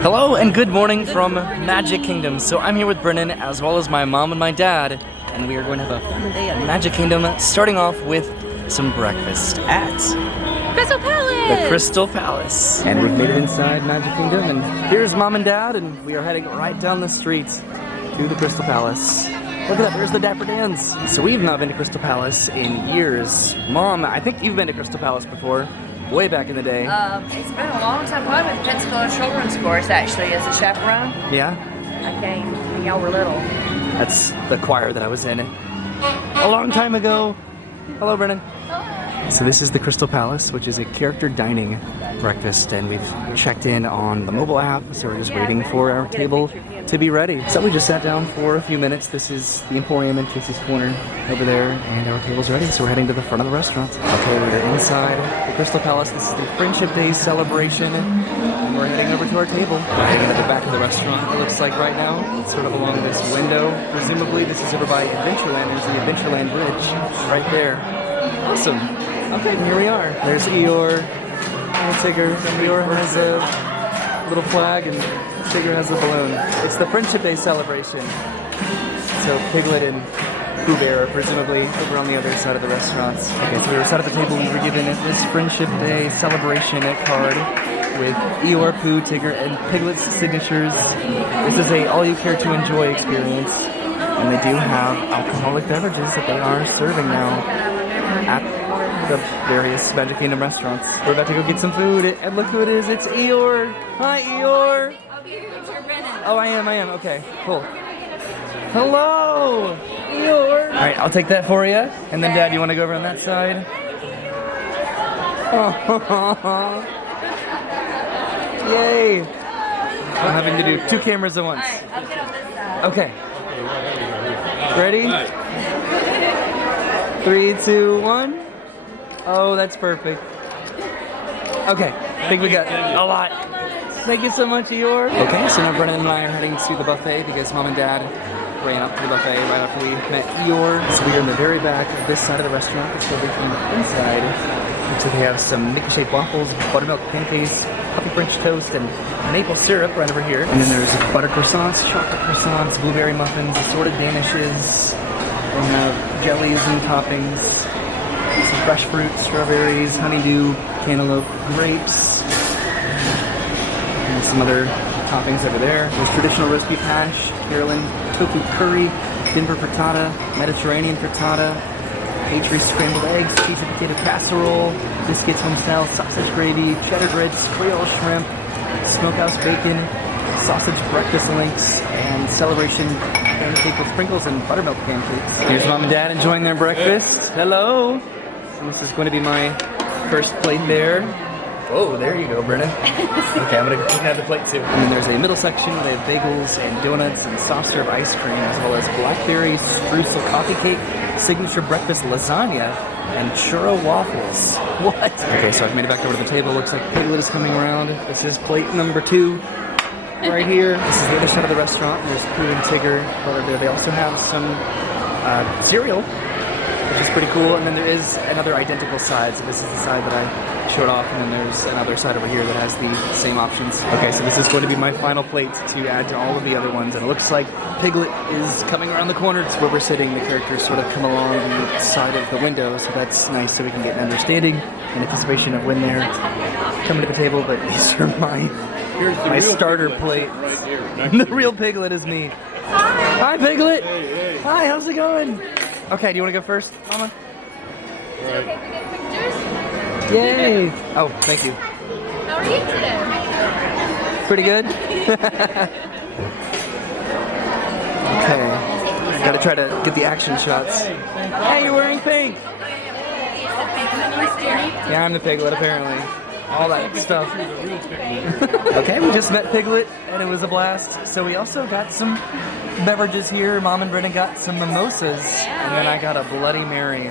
Hello and good morning from Magic Kingdom. So I'm here with Brennan as well as my mom and my dad, and we are going to have a fun day at Magic Kingdom, starting off with some breakfast at Crystal Palace! the Crystal Palace. And we've made it inside Magic Kingdom, and here's mom and dad, and we are heading right down the street to the Crystal Palace. Look at that, there's the Dapper Dans. So we've not been to Crystal Palace in years. Mom, I think you've been to Crystal Palace before. Way back in the day. It's been a long time. I went to Pensacola Children's Course actually as a chaperone. Yeah? I came when y'all were little. That's the choir that I was in a long time ago. Hello, Brennan. So this is the Crystal Palace, which is a character dining breakfast, and we've checked in on the mobile app, so we're just waiting for our table to be ready. So we just sat down for a few minutes. This is the Emporium in Casey's Corner over there, and our table's ready, so we're heading to the front of the restaurant. Okay, we're inside the Crystal Palace. This is the Friendship Day celebration, and we're heading over to our table. We're heading to the back of the restaurant, it looks like right now. It's sort of along this window. Presumably this is over by Adventureland. There's the Adventureland Bridge right there. Awesome. Okay, here we are. There's Eeyore, and Tigger. Eeyore has a little flag, and Tigger has a balloon. It's the Friendship Day celebration. So Piglet and Pooh Bear are presumably over on the other side of the restaurants. Okay, so we were sat at the table. We were given this Friendship Day celebration card with Eeyore, Pooh, Tigger, and Piglet's signatures. This is a all-you-care-to-enjoy experience, and they do have alcoholic beverages that they are serving now at the various Magic Kingdom restaurants. We're about to go get some food, and look who it is. It's Eeyore. Hi, Eeyore. Oh, I am. Okay, cool. Hello, Eeyore. All right, I'll take that for you. And then, Dad, you want to go over on that side? Oh, yay! I'm having to do two cameras at once. I'll get on this side. Okay. Ready? 3, 2, 1. Oh, that's perfect. Okay, I think we got a lot. Thank you so much, Eeyore. Okay, so now Brennan and I are heading to the buffet because Mom and Dad ran up to the buffet right after we met Eeyore. So we are in the very back of this side of the restaurant. Let's go from the inside. Looks like they have some Mickey-shaped waffles, buttermilk pancakes, puffy French toast, and maple syrup right over here. And then there's butter croissants, chocolate croissants, blueberry muffins, assorted danishes. We have jellies and toppings. Some fresh fruit, strawberries, honeydew, cantaloupe, grapes, and some other toppings over there. There's traditional roast beef hash, Carolyn tofu curry, Denver frittata, Mediterranean frittata, Patriot scrambled eggs, cheesy potato casserole, biscuits home-style, sausage gravy, cheddar grits, Creole shrimp, smokehouse bacon, sausage breakfast links, and celebration pancake with sprinkles and buttermilk pancakes. Here's Mom and Dad enjoying their breakfast. Hello! And this is going to be my first plate there. Oh, there you go, Brennan. Okay, I'm gonna have the plate too. And then there's a middle section where they have bagels and donuts and soft serve ice cream, as well as blackberry streusel coffee cake, signature breakfast lasagna, and churro waffles. What? Okay, so I've made it back over to the table. Looks like Piglet is coming around. This is plate number 2 right here. This is the other side of the restaurant. There's Pooh and Tigger over there. They also have some cereal, which is pretty cool. And then there is another identical side. So this is the side that I showed off, and then there's another side over here that has the same options. Okay, so this is going to be my final plate to add to all of the other ones, and it looks like Piglet is coming around the corner. It's where we're sitting. The characters sort of come along the side of the window, so that's nice, so we can get an understanding and anticipation of when they're coming to the table. But these are my starter plates. Right the real Piglet is me. Hi, Piglet. Hey. Hi, how's it going? Okay, do you want to go first, Mama? Okay, we get pictures? Yay! Oh, thank you. How are you today? Pretty good? Okay. Gotta try to get the action shots. Hey, you're wearing pink! Yeah, I'm the Piglet, apparently. All that stuff. Okay, we just met Piglet, and it was a blast. So we also got some beverages here. Mom and Brennan got some mimosas, and then I got a Bloody Mary.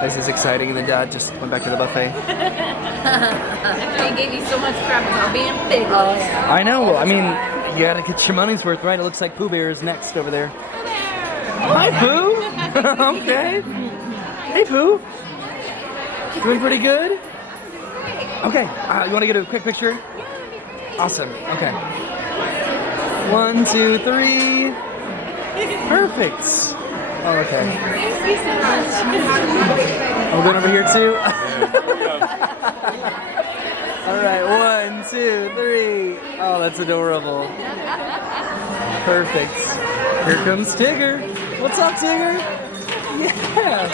This is exciting, and then Dad just went back to the buffet. They gave you so much crap about being big. Oh, yeah. I know, I mean, you gotta get your money's worth, right? It looks like Pooh Bear is next over there. Hi, Pooh! Okay. Hey, Pooh. Doing pretty good? Okay, you wanna get a quick picture? Awesome. Okay. 1, 2, 3. Perfect. Oh, okay. Thank you so much. Are we going over here too? All right. 1, 2, 3. Oh, that's adorable. Perfect. Here comes Tigger. What's up, Tigger? Yeah.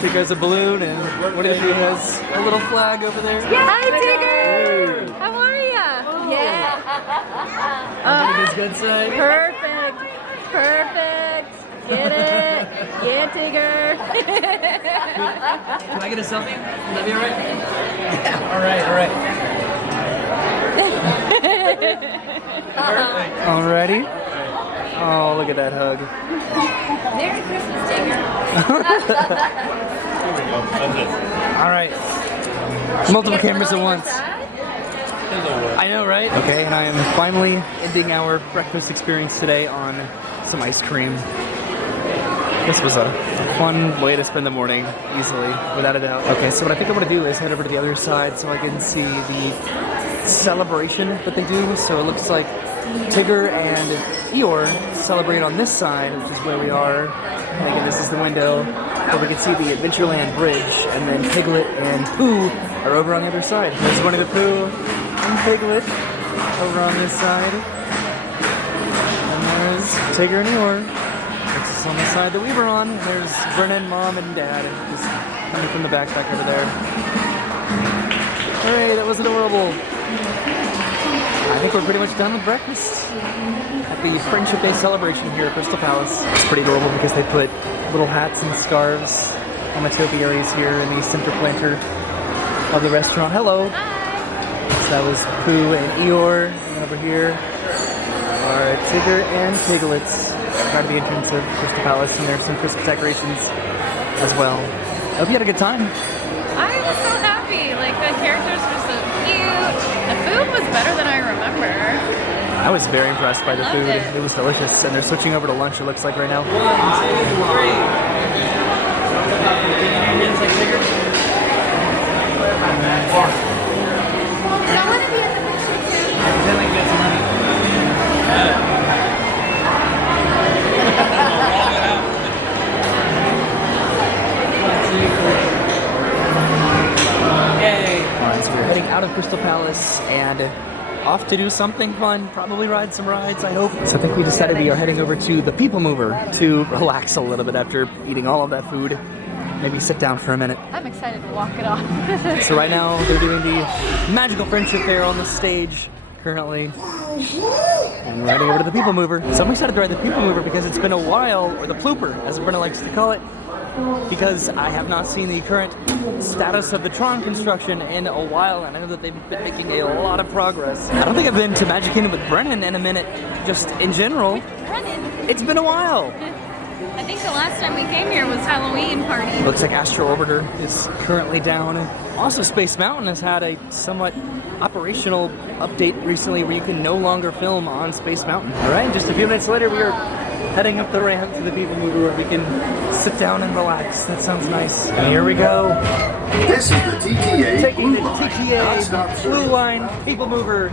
Tigger has a balloon, and what if he has a little flag over there? Yeah. Hi, Tigger. Hey. How are ya? Yeah. This good side. Perfect. Perfect. Get it. Yeah, Tigger. Can I get a selfie? Will that be all right? Yeah. All right. Perfect. Alrighty. Oh, look at that hug. Merry Christmas, Tigger. All right. Multiple cameras at once. I know, right? Okay, and I am finally ending our breakfast experience today on some ice cream. This was a fun way to spend the morning, easily, without a doubt. Okay, so what I think I'm gonna do is head over to the other side so I can see the celebration that they do. So it looks like Tigger and Eeyore celebrate on this side, which is where we are. And again, this is the window where we can see the Adventureland Bridge, and then Piglet and Pooh are over on the other side. There's Winnie the Pooh and Piglet over on this side. And there's Tigger and Eeyore. This is on the side that we were on. And there's Brennan, Mom, and Dad just coming from the backpack over there. Hooray, that was adorable. I think we're pretty much done with breakfast at the Friendship Day celebration here at Crystal Palace. It's pretty adorable because they put little hats and scarves on the topiaries here in the center planter of the restaurant. Hello. Hi. So that was Pooh and Eeyore. And over here are Tigger and Piglet right at the entrance of Crystal Palace, and there's some Christmas decorations as well. I hope you had a good time. I was so happy. Like, the characters were so cute. The food was better than I remember. I was very impressed by the Loved food. it. It was delicious, and they're switching over to lunch, it looks like right now. 1, 2, 3. I want to be in the picture too. Yay! Alright, so we're heading out of Crystal Palace and off to do something fun, probably ride some rides, I hope. So I think we decided we are heading over to the People Mover to relax a little bit after eating all of that food. Maybe sit down for a minute. I'm excited to walk it off. So right now they're doing the Magical Friendship Fair on the stage currently. And we're heading over to the People Mover. So I'm excited to ride the People Mover because it's been a while, or the Plooper, as Brenna likes to call it, because I have not seen the current status of the Tron construction in a while, and I know that they've been making a lot of progress. I don't think I've been to Magic Kingdom with Brennan in a minute, just in general. Brennan. It's been a while. I think the last time we came here was Halloween party. Looks like Astro Orbiter is currently down. Also, Space Mountain has had a somewhat operational update recently where you can no longer film on Space Mountain. All right, just a few minutes later, we are heading up the ramp to the People Mover where we can sit down and relax. That sounds nice. And here we go. This is the TTA Taking the Blue Line. TTA Non-stop Blue service. Line People Mover.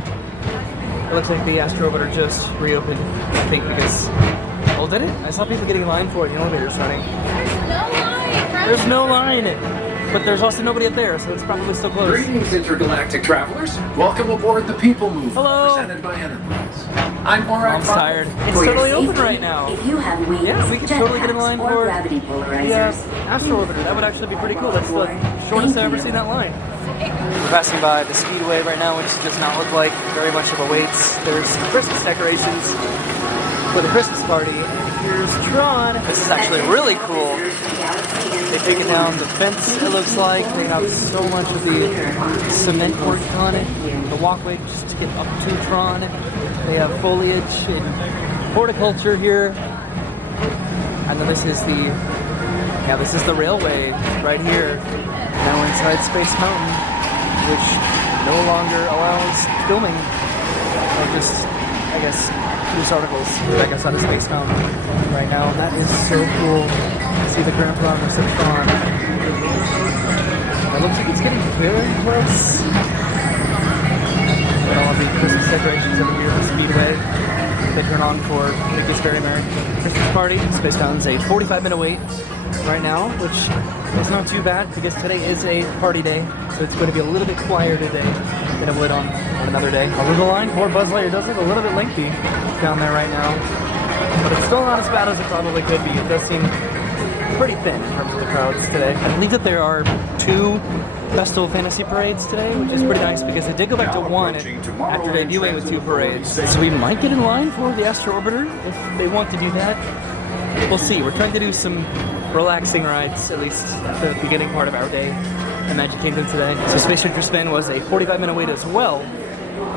It looks like the Astro Orbiter just reopened, I think, because... Oh, did it? I saw people getting in line for it. The elevator's running. No line. There's no line, but there's also nobody up there, so it's probably still closed. Greetings, intergalactic travelers. Welcome aboard the People Mover, Hello. presented by Enterprise. I'm Morak. Mom's tired. It's For your totally open safety, right now. If you have wings, Yeah, we could totally get in line jetpacks, or for gravity the polarizers. Astro Orbiter. That would actually be pretty cool. That's the shortest I've ever seen that line. We're passing by the Speedway right now, which does not look like very much of a wait. There's some Christmas decorations for the Christmas party. Here's Tron. This is actually really cool. They've taken down the fence, it looks like. They have so much of the cement work on it. The walkway just to get up to Tron. They have foliage and horticulture here. And then this is the railway right here. Now inside Space Mountain, which no longer allows filming. Like just, I guess, news articles back outside of Space Mountain right now. That is so cool. See the current progress of Tron. It looks like it's getting very close. Look at all of the Christmas decorations over here at the Speedway. They turn on for Mickey's Very Merry Christmas Party. Space Mountain's a 45-minute wait right now, which is not too bad because today is a party day, so it's going to be a little bit quieter today than it would on another day. Although the line for Buzz Lightyear does look a little bit lengthy down there right now, but it's still not as bad as it probably could be. It does seem pretty thin in terms of the crowds today. I believe that there are 2 Festival Fantasy parades today, which is pretty nice because they did go back to 1 after debuting with 2 parades. So we might get in line for the Astro Orbiter if they want to do that. We'll see. We're trying to do some relaxing rides, at least at the beginning part of our day at Magic Kingdom today. So Space Adventure Spin was a 45-minute wait as well,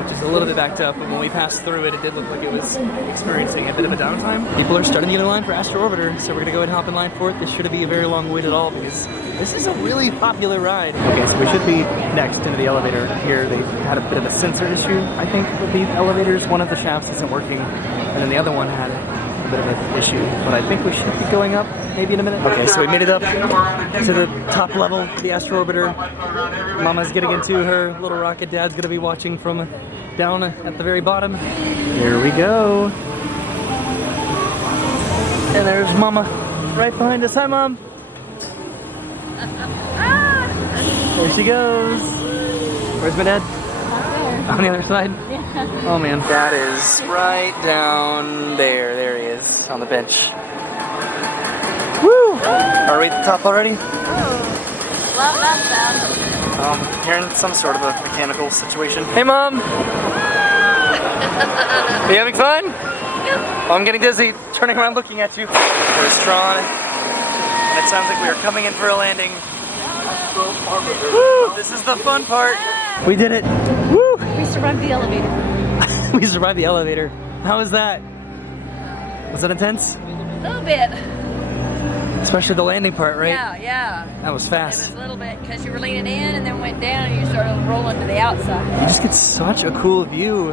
which is a little bit backed up, but when we passed through it, it did look like it was experiencing a bit of a downtime. People are starting to get in line for Astro Orbiter, so we're gonna go ahead and hop in line for it. This shouldn't be a very long wait at all because this is a really popular ride. Okay, so we should be next into the elevator here. They had a bit of a sensor issue, I think, with the elevators. One of the shafts isn't working, and then the other one had a bit of an issue, but I think we should be going up maybe in a minute. Okay, so we made it up to the top level of the Astro Orbiter. Mama's getting into her little rocket. Dad's gonna be watching from down at the very bottom. Here we go. And there's Mama right behind us. Hi, Mom. There she goes. Where's my dad? On the other side? Yeah. Oh man. Dad is right down there. There he is on the bench. Woo! Are we at the top already? Oh, love that sound. Hearing some sort of a mechanical situation. Hey, Mom! Are you having fun? Yep. Oh, I'm getting dizzy, turning around looking at you. There's Tron, and it sounds like we are coming in for a landing. Woo! This is the fun part. We did it. Woo! We survived the elevator. We survived the elevator. How was that? Was that intense? A little bit. Especially the landing part, right? Yeah. That was It fast. was a little bit because you were leaning in and then went down and you started rolling to the outside. You just get such a cool view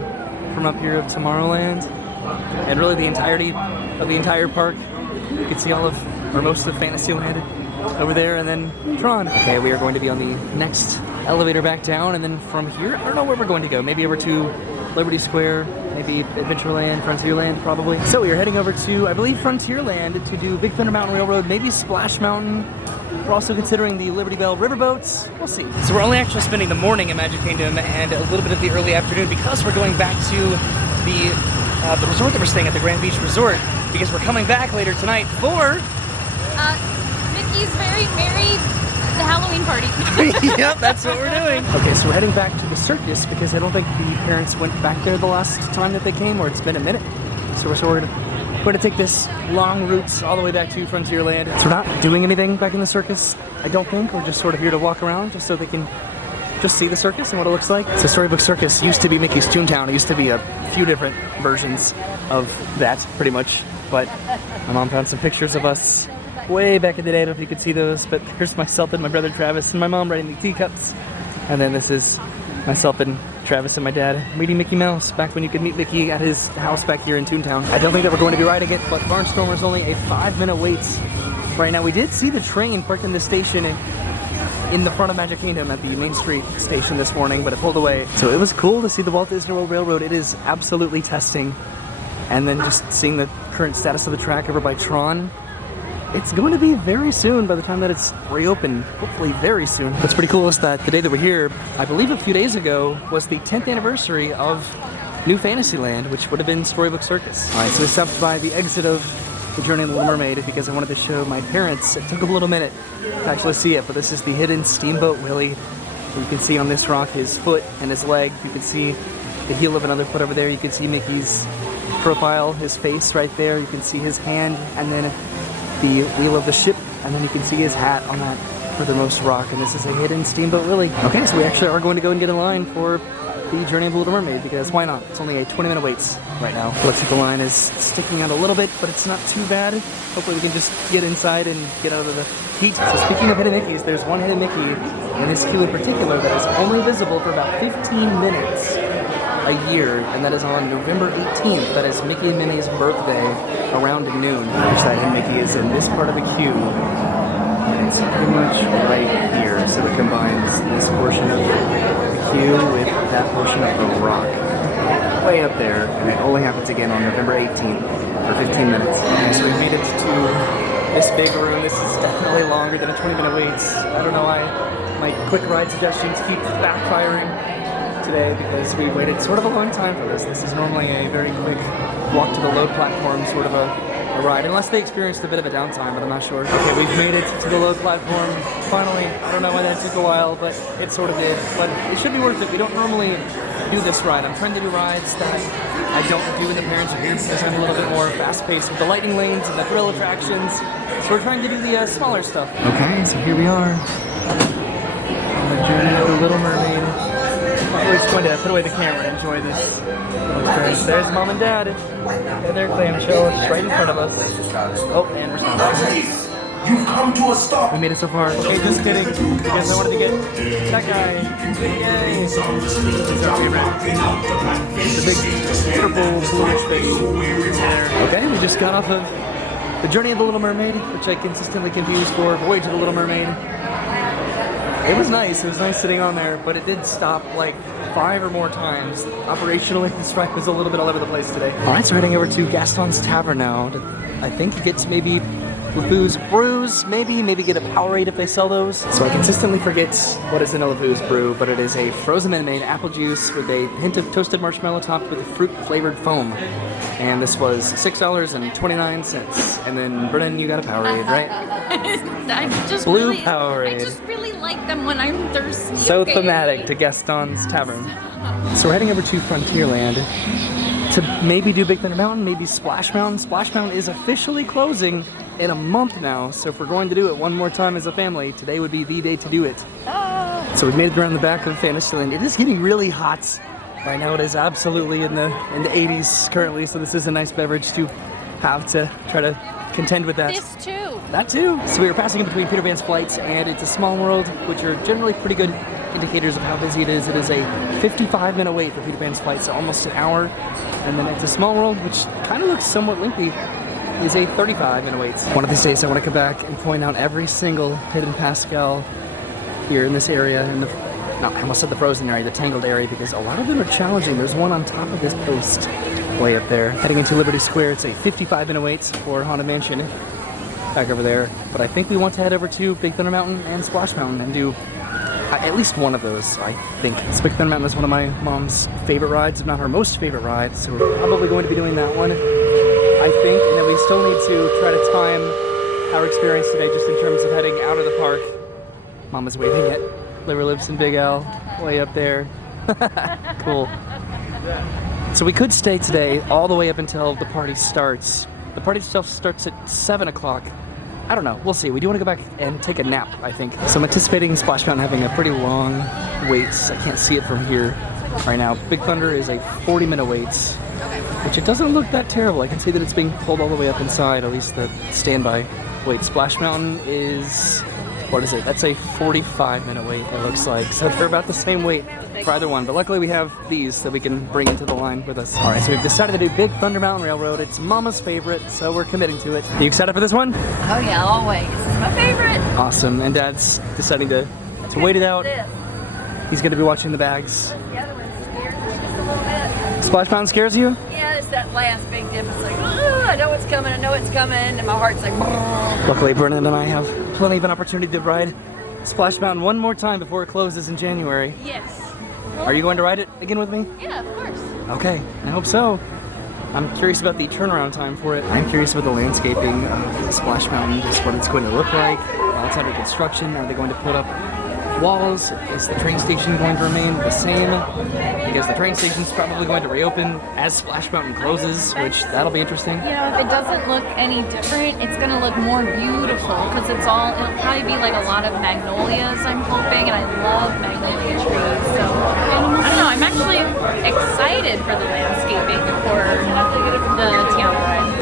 from up here of Tomorrowland, and really the entirety of the entire park. You can see all of, or most of Fantasyland over there, and then Tron. Okay, we are going to be on the next elevator back down, and then from here, I don't know where we're going to go. Maybe over to Liberty Square, maybe Adventureland, Frontierland, probably. So we are heading over to, I believe, Frontierland to do Big Thunder Mountain Railroad, maybe Splash Mountain. We're also considering the Liberty Bell riverboats. We'll see. So we're only actually spending the morning at Magic Kingdom and a little bit of the early afternoon because we're going back to the resort that we're staying at, the Grand Beach Resort, because we're coming back later tonight for Mickey's Very Merry the Halloween party. Yep, that's what we're doing. Okay, so we're heading back to the circus because I don't think the parents went back there the last time that they came, or it's been a minute. So we're going to take this long route all the way back to Frontierland. So we're not doing anything back in the circus, I don't think. We're just sort of here to walk around just so they can just see the circus and what it looks like. So Storybook Circus used to be Mickey's Toontown. It used to be a few different versions of that, pretty much. But my mom found some pictures of us way back in the day. I don't know if you could see those, but here's myself and my brother Travis and my mom riding the teacups. And then this is myself and Travis and my dad meeting Mickey Mouse back when you could meet Mickey at his house back here in Toontown. I don't think that we're going to be riding it, but Barnstormer's only a 5-minute wait right now. We did see the train parked in the station in the front of Magic Kingdom at the Main Street station this morning, but it pulled away. So it was cool to see the Walt Disney World Railroad. It is absolutely testing. And then just seeing the current status of the track over by Tron. It's going to be very soon by the time that it's reopened, hopefully very soon. What's pretty cool is that the day that we're here, I believe a few days ago, was the 10th anniversary of New Fantasyland, which would have been Storybook Circus. All right, so we stopped by the exit of the Journey of the Little Mermaid because I wanted to show my parents. It took a little minute to actually see it, but this is the hidden Steamboat Willie. You can see on this rock his foot and his leg. You can see the heel of another foot over there. You can see Mickey's profile, his face right there. You can see his hand, and then the wheel of the ship, and then you can see his hat on that furthermost rock, and this is a hidden Steamboat Willie. Okay, so we actually are going to go and get in line for the Journey of the Little Mermaid, because why not? It's only a 20-minute wait right now. Looks like the line is sticking out a little bit, but it's not too bad. Hopefully we can just get inside and get out of the heat. So speaking of hidden Mickeys, there's one hidden Mickey in this queue in particular that is only visible for about 15 minutes a year, and that is on November 18th. That is Mickey and Minnie's birthday around noon. Which that hidden Mickey is in this part of the queue. And it's pretty much right here. So it combines this portion of the queue with that portion of the rock. way up there, and it only happens again on November 18th for 15 minutes. Okay, so we made it to this big room. This is definitely longer than a 20-minute wait. I don't know why my quick ride suggestions keep backfiring today because we waited sort of a long time for this. This is normally a very quick walk to the load platform sort of a ride, unless they experienced a bit of a downtime, but I'm not sure. Okay, we've made it to the load platform. Finally, I don't know why that took a while, but it sort of did. But it should be worth it. We don't normally do this ride. I'm trying to do rides that I don't do when the parents are here because I'm a little bit more fast-paced with the lightning lanes and the thrill attractions. So we're trying to do the smaller stuff. Okay, so here we are. On the journey of the Little Mermaid. We're just going to put away the camera and enjoy this little experience. There's Mom and Dad. And their clamshell is right in front of us. Oh, and we're stopping. You've come to a stop. We made it so far. Okay, just kidding. Because I wanted to get that guy. Yay! This is our favorite. The big purple bluish fish there. Okay, we just got off of the Journey of the Little Mermaid, which I consistently confuse for Voyage of the Little Mermaid. It was nice. It was nice sitting on there, but it did stop like 5 or more times. Operationally, this ride was a little bit all over the place today. All right, so heading over to Gaston's Tavern now. I think it gets maybe LeFou's brews, maybe get a Powerade if they sell those. So I consistently forget what is in a LeFou's brew, but it is a frozen Minute apple juice with a hint of toasted marshmallow topped with fruit-flavored foam. And this was $6.29. And then Brennan, you got a Powerade, right? Blue Powerade. I just really like them when I'm thirsty. So thematic to Gaston's Tavern. So we're heading over to Frontierland to maybe do Big Thunder Mountain, maybe Splash Mountain. Splash Mountain is officially closing in a month now, so if we're going to do it one more time as a family, today would be the day to do it. So we've made it around the back of Fantasyland. It is getting really hot. Right now it is absolutely in the 80s currently, so this is a nice beverage to have to try to contend with that. This too. That too. So we were passing in between Peter Pan's flights and It's a Small World, which are generally pretty good indicators of how busy it is. It is a 55-minute wait for Peter Pan's flight, so almost an hour. And then It's a Small World, which kind of looks somewhat lengthy, is a 35-minute wait. One of these days I want to come back and point out every single hidden Pascal here in this area, I almost said the frozen area, the tangled area, because a lot of them are challenging. There's one on top of this post way up there. Heading into Liberty Square, it's a 55-minute wait for Haunted Mansion back over there. But I think we want to head over to Big Thunder Mountain and Splash Mountain and do at least one of those, I think. Big Thunder Mountain is one of my mom's favorite rides, if not her most favorite ride, so we're probably going to be doing that one, I think. And then we still need to try to time our experience today just in terms of heading out of the park. Mama's waving at Liver Lips and Big Al way up there. Cool. So we could stay today all the way up until the party starts. The party itself starts at 7 o'clock. I don't know, we'll see. We do want to go back and take a nap, I think. So I'm anticipating Splash Mountain having a pretty long wait. I can't see it from here right now. Big Thunder is a 40-minute wait, which it doesn't look that terrible. I can see that it's being pulled all the way up inside, at least the standby wait. Splash Mountain is, what is it? That's a 45-minute wait, it looks like. So they're about the same wait for either one. But luckily we have these that we can bring into the line with us. All right, so we've decided to do Big Thunder Mountain Railroad. It's Mama's favorite, so we're committing to it. Are you excited for this one? Oh yeah, always. This is my favorite. Awesome, and Dad's deciding to wait it out. He's gonna be watching the bags. The other one scares me just a little bit. Splash Mountain scares you? Yeah, it's that last big dip. It's like, I know it's coming, and my heart's like, Luckily, Brennan and I have plenty of an opportunity to ride Splash Mountain one more time before it closes in January. yes. Are you going to ride it again with me? Yeah, of course. Okay, I hope so. I'm curious about the turnaround time for it. I'm curious about the landscaping of Splash Mountain, just what it's going to look like. It's under construction. Are they going to put up walls? Is the train station going to remain the same? Because the train station's probably going to reopen as Splash Mountain closes, which that'll be interesting. You know, if it doesn't look any different, it's gonna look more beautiful because it'll probably be like a lot of magnolias, I'm hoping, and I love magnolia trees. So I don't know, I'm actually excited for the landscaping for the Tiana ride.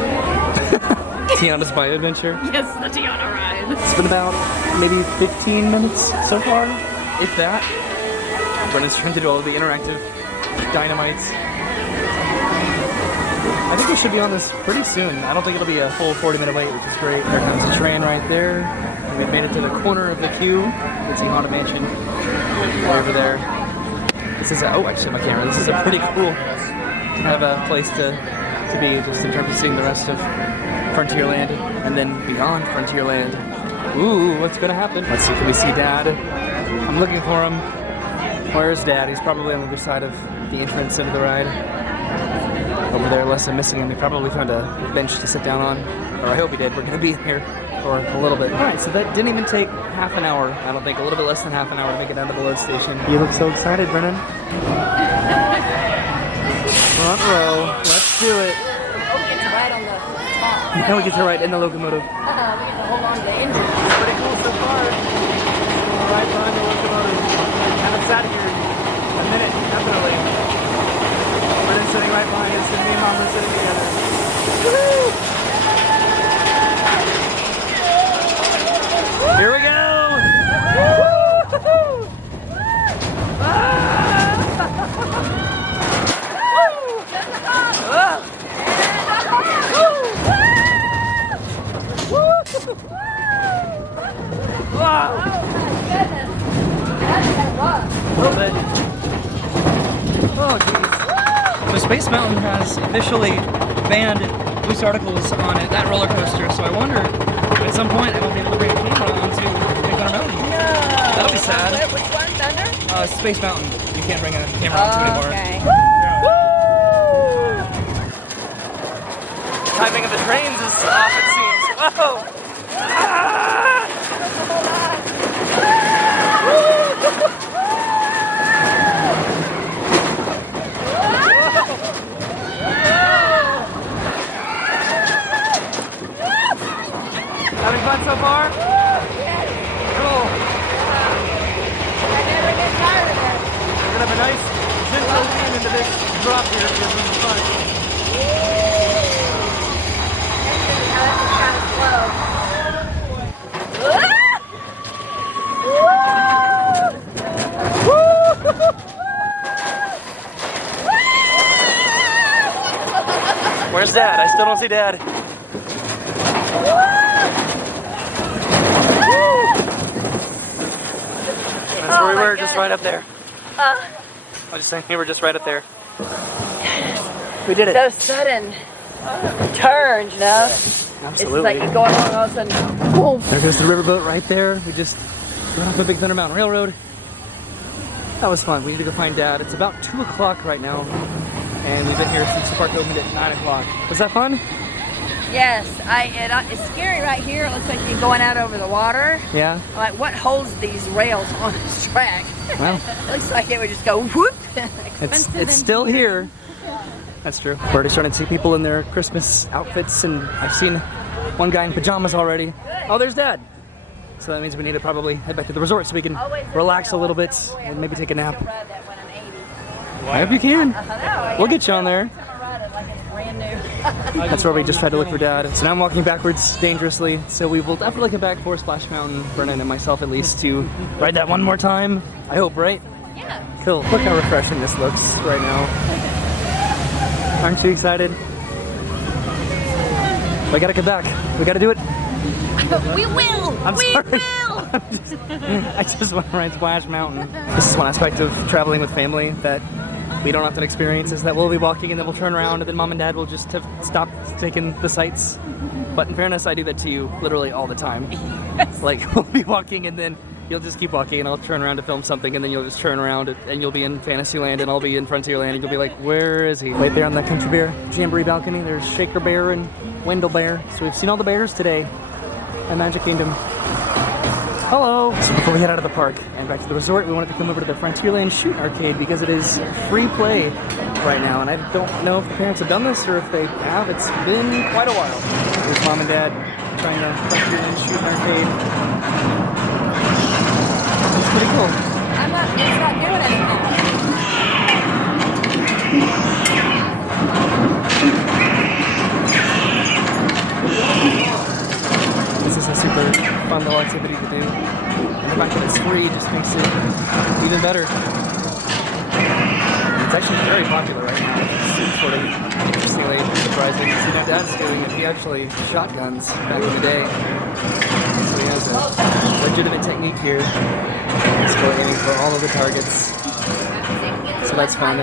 Tiana's Bio Adventure. Yes, the Tiana ride. It's been about maybe 15 minutes so far, if that. Brennan's trying to do all of the interactive dynamites. I think we should be on this pretty soon. I don't think it'll be a full 40-minute wait, which is great. There comes the train right there. And we've made it to the corner of the queue. You can see Haunted Mansion right over there. This is oh, actually my camera. This is a pretty cool have a place to be just in terms of seeing the rest of Frontierland and then beyond Frontierland. Ooh, what's gonna happen? Let's see, can we see Dad? I'm looking for him. Where's Dad? He's probably on the other side of the entrance into the ride. Over there, unless I'm missing him. He probably found a bench to sit down on. Or I hope he did. We're gonna be here for a little bit. All right, so that didn't even take half an hour. I don't think, a little bit less than half an hour to make it down to the load station. You look so excited, Brennan. Front row, let's do it. Oh, we get to ride on the top. Now we get to ride in the locomotive. We get to hold on to the engine. Pretty cool so far. Right behind the locomotive. Haven't sat here in a minute, definitely. Brennan's sitting right behind us, and me and Mom are sitting together. Woo! Here we go! Wow! Oh my goodness. That's rough. A little bit. Oh, geez. So Space Mountain has officially banned loose articles on it, that roller coaster, so I wonder at some point I won't be able to bring a camera onto Big Thunder Mountain. No. That'll be sad. Which one? Thunder? Space Mountain. You can't bring a camera onto anymore. Okay. Woo! Timing of the trains is off, it seems. Whoa! Having fun so far? Cool. I never get tired of it. We're gonna have a nice gentle lean into this drop here because it's fun. Now that's kind of slow. Where's Dad? I still don't see Dad. That's where we were, just right up there. I was just saying, we were just right up there. We did it. Those sudden turns, you know? Absolutely. It's like you go along all of a sudden, boom. There goes the riverboat right there. We just went off the Big Thunder Mountain Railroad. That was fun. We need to go find Dad. It's about 2 o'clock right now, and we've been here since the park opened at 9 o'clock. Was that fun? Yes, it's scary right here. It looks like you're going out over the water. Yeah. Like, what holds these rails on this track? Well, It looks like it would just go whoop. it's still here. That's true. We're already starting to see people in their Christmas outfits, and I've seen one guy in pajamas already. Oh, there's Dad. So that means we need to probably head back to the resort so we can relax a little bit and maybe take a nap. Ride that when I'm 80. I hope you can. No, We'll get you on there. I'm gonna ride it like it's brand new. That's where we just tried to look for Dad. So now I'm walking backwards dangerously. So we will definitely come back for Splash Mountain, Brennan and myself at least, to ride that one more time. I hope, right? Yeah. Cool. Look how refreshing this looks right now. Aren't you excited? We gotta come back. We gotta do it. We will. I'm we sorry. will. I just want to ride Splash Mountain. This is one aspect of traveling with family that we don't often experience, is that we'll be walking and then we'll turn around and then Mom and Dad will just have stopped taking the sights. But in fairness, I do that to you literally all the time. Like, we'll be walking and then you'll just keep walking and I'll turn around to film something and then you'll just turn around and you'll be in Fantasyland and I'll be in Frontierland and you'll be like, where is he? Right there on the Country Bear Jamboree balcony, there's Shaker Bear and Wendell Bear. So we've seen all the bears today at Magic Kingdom. Hello! So before we head out of the park and back to the resort, we wanted to come over to the Frontierland Shoot Arcade because it is free play right now. And I don't know if the parents have done this or if they have. It's been quite a while. There's Mom and Dad trying the Frontierland Shoot Arcade. It's pretty cool. It's not doing anything. This is a super fun little activity to do. And the fact that it's free just makes it even better. It's actually very popular right now. It's sort of interestingly surprising. See, my dad's doing it. He actually shotguns back in the day. So he has a legitimate technique here. He's aiming for all of the targets. So that's fun.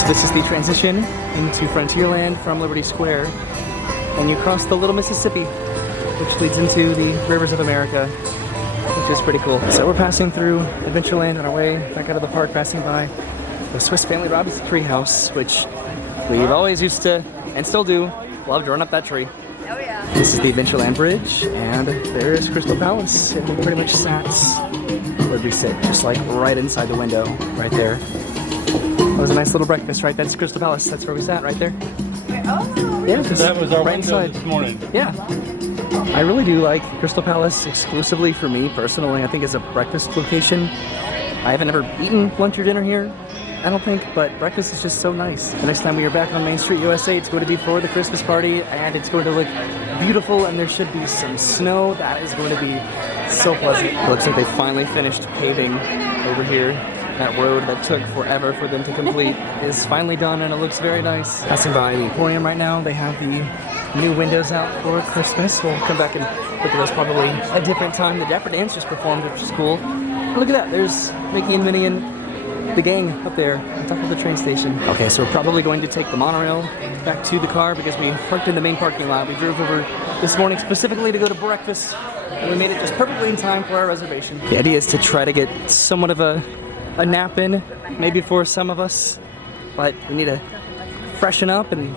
So this is the transition into Frontierland from Liberty Square. And you cross the Little Mississippi, which leads into the rivers of America, which is pretty cool. So we're passing through Adventureland on our way back out of the park, passing by the Swiss Family Robinson treehouse, which we've always used to, and still do, love drawing up that tree. Oh yeah. This is the Adventureland Bridge, and there's Crystal Palace, and we pretty much sat where we sit, just like right inside the window, right there. That was a nice little breakfast, right? That's Crystal Palace. That's where we sat, right there. Oh, Yeah, just That was our right window inside. this morning. Yeah. I really do like Crystal Palace exclusively for me personally. I think as a breakfast location. I haven't ever eaten lunch or dinner here, I don't think, but breakfast is just so nice. The next time we are back on Main Street, USA, it's going to be for the Christmas party, and it's going to look beautiful, and there should be some snow. That is going to be so pleasant. It looks like they finally finished paving over here. That road that took forever for them to complete is finally done, and it looks very nice. Passing by the Emporium right now, they have the new windows out for Christmas. We'll come back and look at those probably a different time. The Dapper Dans just performed, which is cool. Look at that, there's Mickey and Minnie and the gang up there on top of the train station. Okay, so we're probably going to take the monorail back to the car because we parked in the main parking lot. We drove over this morning specifically to go to breakfast, and we made it just perfectly in time for our reservation. The idea is to try to get somewhat of a nap in, maybe for some of us, but we need to freshen up and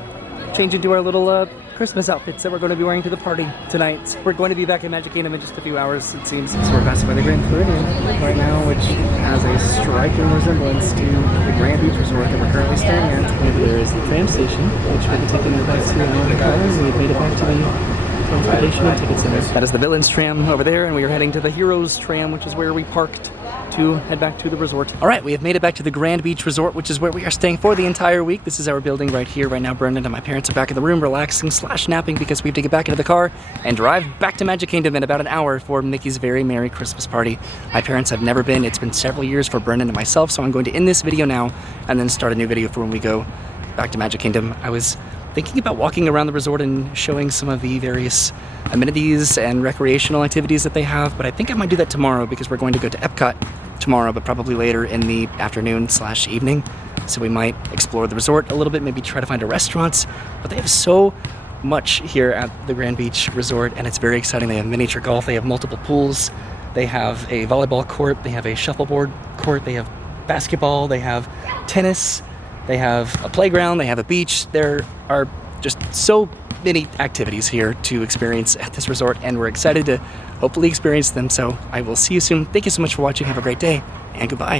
change into our little Christmas outfits that we're going to be wearing to the party tonight. We're going to be back in Magic Kingdom in just a few hours, it seems. So we're passing by the Grand Floridian right now, which has a striking resemblance to the Grand Beach Resort that we're currently staying at. And there is the tram station, which we'll be taking it back to now in the cars, and we've made it back to the transportation and ticket center. That is the Villains tram over there, and we are heading to the Heroes tram, which is where we parked to head back to the resort. All right, we have made it back to the Grand Beach Resort, which is where we are staying for the entire week. This is our building right here. Right now, Brendan and my parents are back in the room relaxing / napping because we have to get back into the car and drive back to Magic Kingdom in about an hour for Mickey's Very Merry Christmas Party. My parents have never been. It's been several years for Brendan and myself, so I'm going to end this video now and then start a new video for when we go back to Magic Kingdom. I was thinking about walking around the resort and showing some of the various amenities and recreational activities that they have, but I think I might do that tomorrow because we're going to go to Epcot tomorrow, but probably later in the afternoon / evening. So we might explore the resort a little bit, maybe try to find a restaurant, but they have so much here at the Grand Beach Resort, and it's very exciting. They have miniature golf, they have multiple pools, they have a volleyball court, they have a shuffleboard court, they have basketball, they have tennis, they have a playground, they have a beach. There are just so many activities here to experience at this resort, and we're excited to hopefully experience them. So I will see you soon. Thank you so much for watching. Have a great day, and goodbye.